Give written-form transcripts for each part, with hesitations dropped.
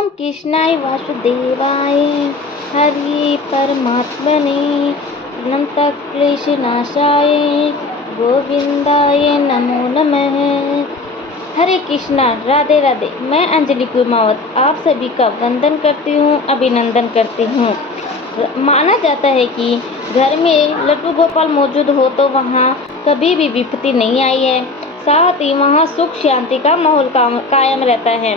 ओम कृष्णाय वासुदेवाय हरि परमात्मने प्रणतः क्लेशनाशाय गोविंदाय नमो नमः। हरे कृष्णा, राधे राधे। मैं अंजलि कुमावत आप सभी का वंदन करती हूँ, अभिनंदन करती हूँ। माना जाता है कि घर में लड्डू गोपाल मौजूद हो तो वहाँ कभी भी विपत्ति नहीं आई है, साथ ही वहाँ सुख शांति का माहौल कायम रहता है।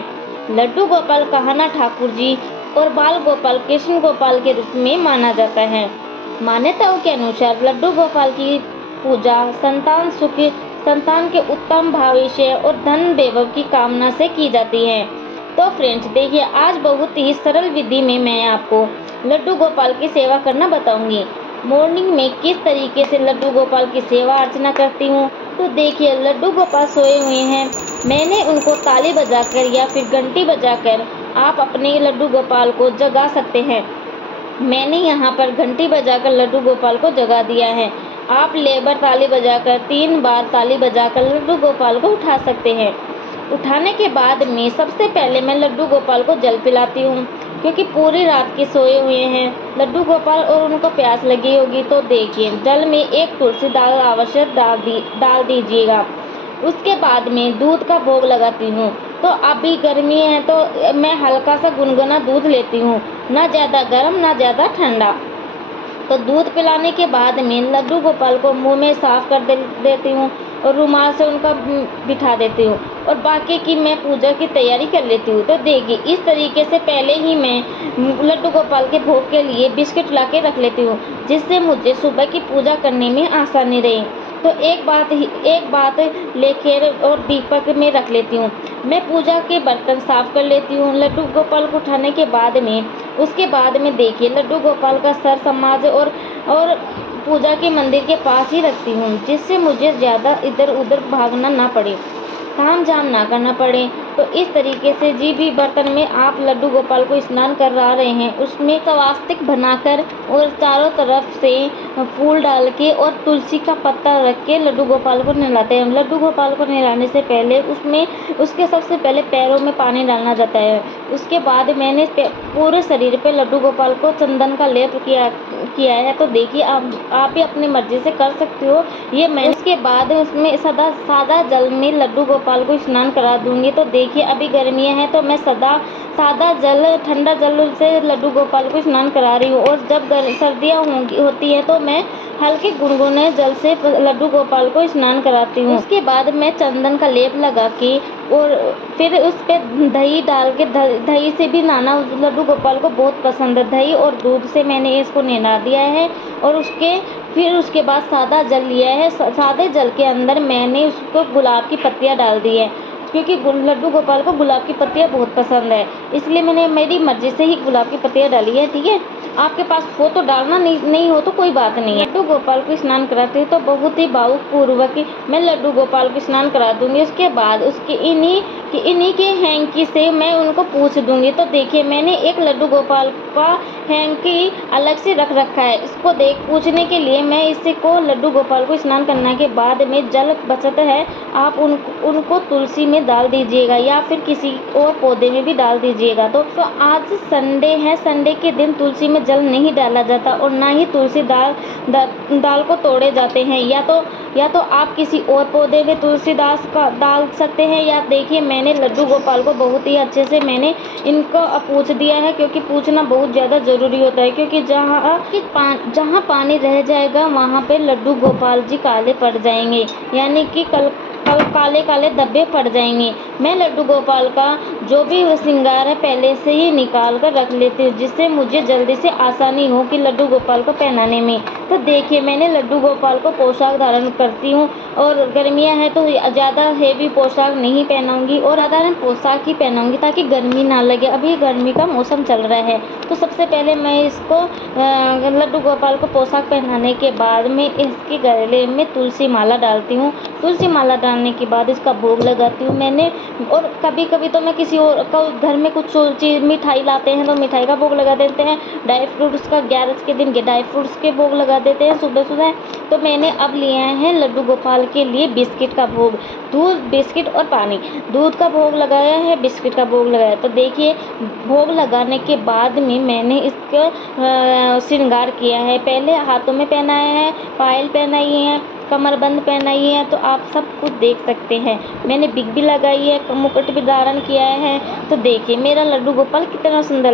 लड्डू गोपाल कान्हा ठाकुर जी और बाल गोपाल कृष्ण गोपाल के रूप में माना जाता है। मान्यताओं के अनुसार लड्डू गोपाल की पूजा संतान सुख, संतान के उत्तम भविष्य और धन वैभव की कामना से की जाती है। तो फ्रेंड्स देखिए, आज बहुत ही सरल विधि में मैं आपको लड्डू गोपाल की सेवा करना बताऊंगी। मॉर्निंग में किस तरीके से लड्डू गोपाल की सेवा अर्चना करती हूँ, तो देखिए लड्डू गोपाल सोए हुए हैं, मैंने उनको ताली बजाकर या फिर घंटी बजाकर आप अपने लड्डू गोपाल को जगा सकते हैं। मैंने यहाँ पर घंटी बजाकर लड्डू गोपाल को जगा दिया है। आप लेबर ताली बजाकर 3 बार ताली बजाकर लड्डू गोपाल को उठा सकते हैं। उठाने के बाद में सबसे पहले मैं लड्डू गोपाल को जल पिलाती हूँ, क्योंकि पूरी रात के सोए हुए हैं लड्डू गोपाल और उनको प्यास लगी होगी। तो देखिए जल में 1 तुलसी दाल अवश्य डाल दीजिएगा। उसके बाद में दूध का भोग लगाती हूँ। तो अभी गर्मी है तो मैं हल्का सा गुनगुना दूध लेती हूँ, ना ज़्यादा गर्म ना ज़्यादा ठंडा। तो दूध पिलाने के बाद में लड्डू गोपाल को मुंह में साफ कर देती हूँ और रुमाल से उनका बिठा देती हूँ और बाकी की मैं पूजा की तैयारी कर लेती हूँ। तो देखिए इस तरीके से पहले ही मैं लड्डू गोपाल के भोग के लिए बिस्किट ला के रख लेती हूँ, जिससे मुझे सुबह की पूजा करने में आसानी रही। तो एक बात लेकर और दीपक में रख लेती हूँ। मैं पूजा के बर्तन साफ कर लेती हूँ लड्डू गोपाल को उठाने के बाद में। उसके बाद में देखिए लड्डू गोपाल का सर समाज और पूजा के मंदिर के पास ही रखती हूँ, जिससे मुझे ज़्यादा इधर उधर भागना ना पड़े, ताम झाम ना करना पड़े। तो इस तरीके से जिस भी बर्तन में आप लड्डू गोपाल को स्नान करा रहे हैं उसमें स्वास्तिक बनाकर और चारों तरफ से फूल डाल के और तुलसी का पत्ता रख के लड्डू गोपाल को नहलाते हैं। लड्डू गोपाल को नहलाने से पहले उसके सबसे पहले पैरों में पानी डालना जाता है। उसके बाद मैंने पूरे शरीर पे लड्डू गोपाल को चंदन का लेप किया है। तो देखिए आप भी अपनी मर्जी से कर सकते हो। ये मैं उसके बाद उसमें सादा जल में लड्डू गोपाल को स्नान करा दूंगी। तो देखिए अभी गर्मियाँ हैं तो मैं सादा जल ठंडा जल से लड्डू गोपाल को स्नान करा रही हूँ, और जब सर्दियाँ होती है तो मैं हल्के गुनगुने जल से लड्डू गोपाल को स्नान कराती हूँ। उसके बाद मैं चंदन का लेप लगा के और फिर उस पर दही डाल के, दही से भी नहाना लड्डू गोपाल को बहुत पसंद है। दही और दूध से मैंने इसको नहला दिया है और फिर उसके बाद सादा जल लिया है। सादे जल के अंदर मैंने उसको गुलाब की पत्तियाँ डाल दी है, क्योंकि लड्डू गोपाल को गुलाब की पत्तियाँ बहुत पसंद है, इसलिए मैंने मेरी मर्जी से ही गुलाब की पत्तियाँ डाली है। ठीक है, आपके पास हो तो डालना, नहीं हो तो कोई बात नहीं है। लड्डू गोपाल को स्नान कराती हूँ तो बहुत ही भावुक पूर्वक मैं लड्डू गोपाल को स्नान करा दूंगी। उसके बाद उसके इन्हीं के हैंकी से मैं उनको पूछ दूंगी। तो देखिए मैंने एक लड्डू गोपाल का हैंकी अलग से रख रखा है। इसको पूछने के लिए मैं इसको लड्डू गोपाल को स्नान करने के बाद में जल बचत है, आप उनको तुलसी में डाल दीजिएगा या फिर किसी और पौधे में भी डाल दीजिएगा। तो आज संडे है, संडे के दिन तुलसी में जल नहीं डाला जाता और ना ही तुलसी दाल को तोड़े जाते हैं। या तो आप किसी और पौधे में तुलसीदास का डाल सकते हैं। या देखिए मैंने लड्डू गोपाल को बहुत ही अच्छे से मैंने इनको पूछ दिया है, क्योंकि पूछना बहुत ज़्यादा ज़रूरी होता है, क्योंकि जहाँ पानी रह जाएगा वहाँ पे लड्डू गोपाल जी काले पड़ जाएंगे, यानी कि कल काले काले धब्बे पड़ जाएंगे। मैं लड्डू गोपाल का जो भी श्रृंगार है पहले से ही निकाल कर रख लेती हूँ, जिससे मुझे जल्दी से आसानी हो कि लड्डू गोपाल को पहनाने में। तो देखिए मैंने लड्डू गोपाल को पोशाक धारण करती हूँ, और गर्मियाँ हैं तो ज़्यादा हेवी पोशाक नहीं पहनाऊँगी और साधारण पोशाक ही पहनाऊँगी, ताकि गर्मी ना लगे। अभी गर्मी का मौसम चल रहा है। तो सबसे पहले मैं इसको लड्डू गोपाल को पोशाक पहनाने के बाद में इसके गले में तुलसी माला डालती हूँ। तुलसी माला डालने के बाद इसका भोग लगाती हूँ मैंने। और कभी कभी तो मैं किसी और का घर में कुछ चीज़ मिठाई लाते हैं तो मिठाई का भोग लगा देते हैं। ड्राई फ्रूट्स का 11 के दिन ड्राई फ्रूट्स के भोग लगा देते हैं सुबह सुबह। तो मैंने अब लिए हैं लड्डू गोपाल के लिए बिस्किट का भोग। दूध, बिस्किट और पानी। दूध का भोग लगाया है, बिस्किट का भोग लगाया। तो देखिए भोग लगाने के बाद में मैंने इसका श्रृंगार किया है। पहले हाथों में पहनाया है, पायल पहनाई है, कमरबंद पहनाई है, तो आप सब कुछ देख सकते हैं। मैंने बिग भी लगाई है, मुकुट भी धारण किया है। तो देखिए मेरा लड्डू गोपाल कितना सुंदर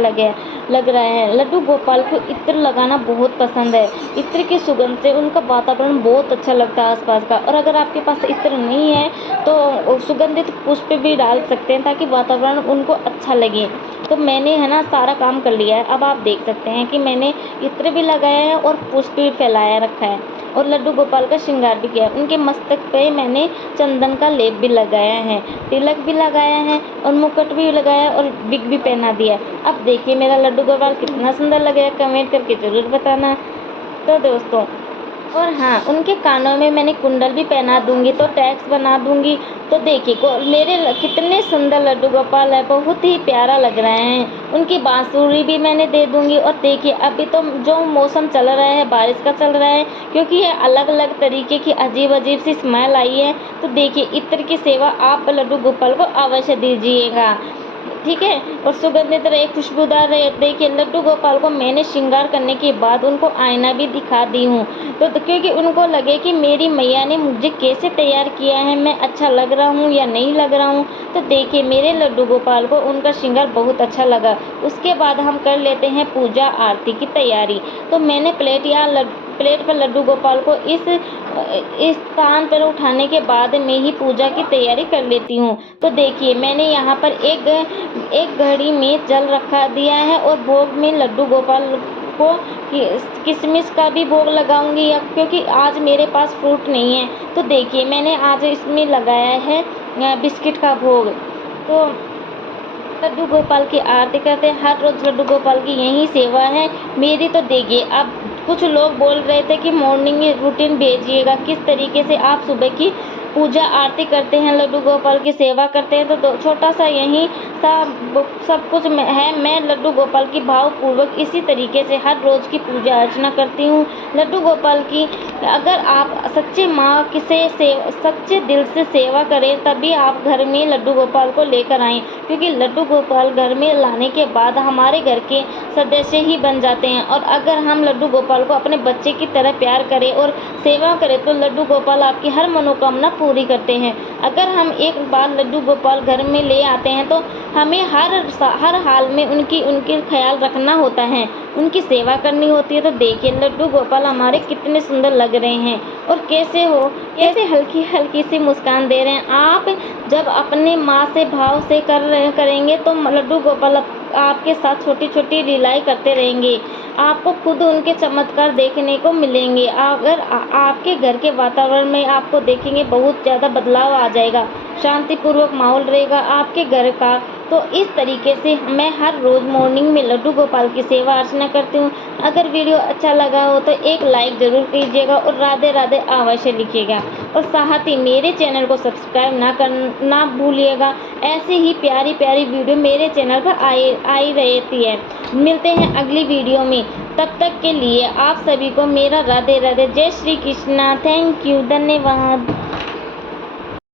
लग रहा है। लड्डू गोपाल को इत्र लगाना बहुत पसंद है। इत्र की सुगंध से उनका वातावरण बहुत अच्छा लगता है आसपास का। और अगर आपके पास इत्र नहीं है तो सुगंधित पुष्प भी डाल सकते हैं ताकि वातावरण उनको अच्छा लगे। तो मैंने है ना सारा काम कर लिया है। अब आप देख सकते हैं कि मैंने इत्र भी लगाया है और पुष्प भी फैलाया रखा है और लड्डू गोपाल का श्रृंगार भी किया है। उनके मस्तक पे मैंने चंदन का लेप भी लगाया है, तिलक भी लगाया है और मुकुट भी लगाया और बिग भी पहना दिया। अब देखिए मेरा लड्डू गोपाल कितना सुंदर लगेगा, कमेंट करके ज़रूर बताना। तो दोस्तों, और हाँ, उनके कानों में मैंने कुंडल भी पहना दूंगी, तो टैग्स बना दूंगी। तो देखिए कितने सुंदर लड्डू गोपाल है, बहुत ही प्यारा लग रहे हैं। उनकी बांसुरी भी मैंने दे दूंगी। और देखिए अभी तो जो मौसम चल रहा है बारिश का चल रहा है, क्योंकि ये अलग अलग तरीके की अजीब अजीब सी स्मेल आई है। तो देखिए इत्र की सेवा आप लड्डू गोपाल को अवश्य दीजिएगा, ठीक है। और सुगंधित रहे, खुशबूदार रहे। देखिए लड्डू गोपाल को मैंने श्रृंगार करने के बाद उनको आईना भी दिखा दी हूँ, तो क्योंकि उनको लगे कि मेरी मैया ने मुझे कैसे तैयार किया है, मैं अच्छा लग रहा हूँ या नहीं लग रहा हूँ। तो देखिए मेरे लड्डू गोपाल को उनका श्रृंगार बहुत अच्छा लगा। उसके बाद हम कर लेते हैं पूजा आरती की तैयारी। तो मैंने प्लेट पर लड्डू गोपाल को इस स्थान पर उठाने के बाद में ही पूजा की तैयारी कर लेती हूँ। तो देखिए मैंने यहाँ पर एक घड़ी में जल रखा दिया है और भोग में लड्डू गोपाल को किशमिश का भी भोग लगाऊंगी, या क्योंकि आज मेरे पास फ्रूट नहीं है। तो देखिए मैंने आज इसमें लगाया है बिस्किट का भोग। तो लड्डू गोपाल की आरती करते हैं, हर रोज़ लड्डू गोपाल की यही सेवा है मेरी। तो देखिए अब कुछ लोग बोल रहे थे कि मॉर्निंग रूटीन भेजिएगा, किस तरीके से आप सुबह की पूजा आरती करते हैं, लड्डू गोपाल की सेवा करते हैं। तो छोटा सा यही सा सब कुछ है। मैं लड्डू गोपाल की भावपूर्वक इसी तरीके से हर रोज़ की पूजा अर्चना करती हूँ लड्डू गोपाल की। अगर आप सच्चे माँ सच्चे दिल से सेवा करें तभी आप घर में लड्डू गोपाल को लेकर आएँ, क्योंकि लड्डू गोपाल घर में लाने के बाद हमारे घर के सदस्य ही बन जाते हैं। और अगर हम लड्डू गोपाल को अपने बच्चे की तरह प्यार करें और सेवा करें तो लड्डू गोपाल आपकी हर मनोकामना पूरी करते हैं। अगर हम एक बार लड्डू गोपाल घर में ले आते हैं तो हमें हर हाल में उनकी ख्याल रखना होता है, उनकी सेवा करनी होती है। तो देखिए लड्डू गोपाल हमारे कितने सुंदर लग रहे हैं और कैसे हल्की हल्की सी मुस्कान दे रहे हैं। आप जब अपने माँ से भाव से करेंगे तो लड्डू गोपाल आपके साथ छोटी छोटी लीलाएं करते रहेंगे। आपको खुद उनके चमत्कार देखने को मिलेंगे। अगर आपके घर के वातावरण में आपको देखेंगे बहुत ज़्यादा बदलाव आ जाएगा, शांतिपूर्वक माहौल रहेगा आपके घर का। तो इस तरीके से मैं हर रोज़ मॉर्निंग में लड्डू गोपाल की सेवा अर्चना करती हूँ। अगर वीडियो अच्छा लगा हो तो एक लाइक ज़रूर कीजिएगा और राधे राधे अवश्य लिखिएगा। और साथ ही मेरे चैनल को सब्सक्राइब ना भूलिएगा। ऐसे ही प्यारी प्यारी वीडियो मेरे चैनल पर आई रहती है। मिलते हैं अगली वीडियो में, तब तक के लिए आप सभी को मेरा राधे राधे, जय श्री कृष्णा। थैंक यू, धन्यवाद।